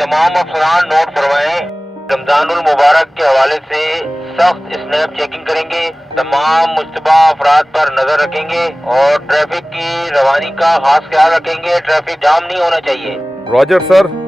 तमाम अफसरान नोट फरमाएं, रमजानुल मुबारक के हवाले से सख्त स्नैप चेकिंग करेंगे, तमाम मुश्तबा अफराद पर नजर रखेंगे और ट्रैफिक की रवानी का खास ख्याल रखेंगे। ट्रैफिक जाम नहीं होना चाहिए। Roger sir.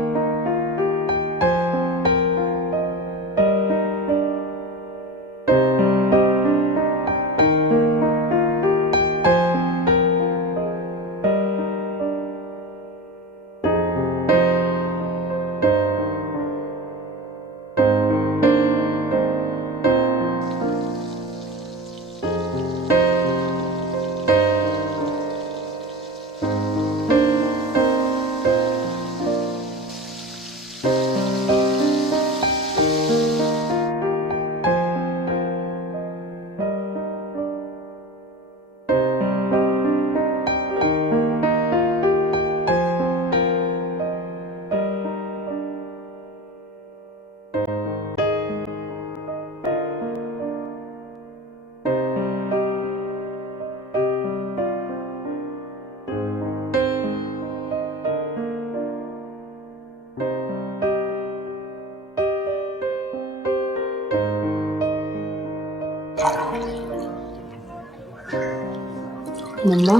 मम्मा,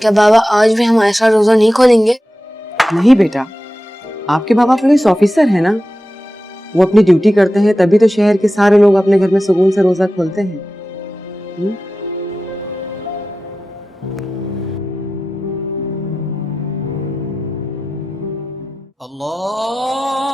क्या बाबा आज भी हमारे साथ रोजा नहीं खोलेंगे? नहीं बेटा, आपके बाबा पुलिस ऑफिसर है ना, वो अपनी ड्यूटी करते हैं, तभी तो शहर के सारे लोग अपने घर में सुकून से रोजा खोलते हैं। अल्लाह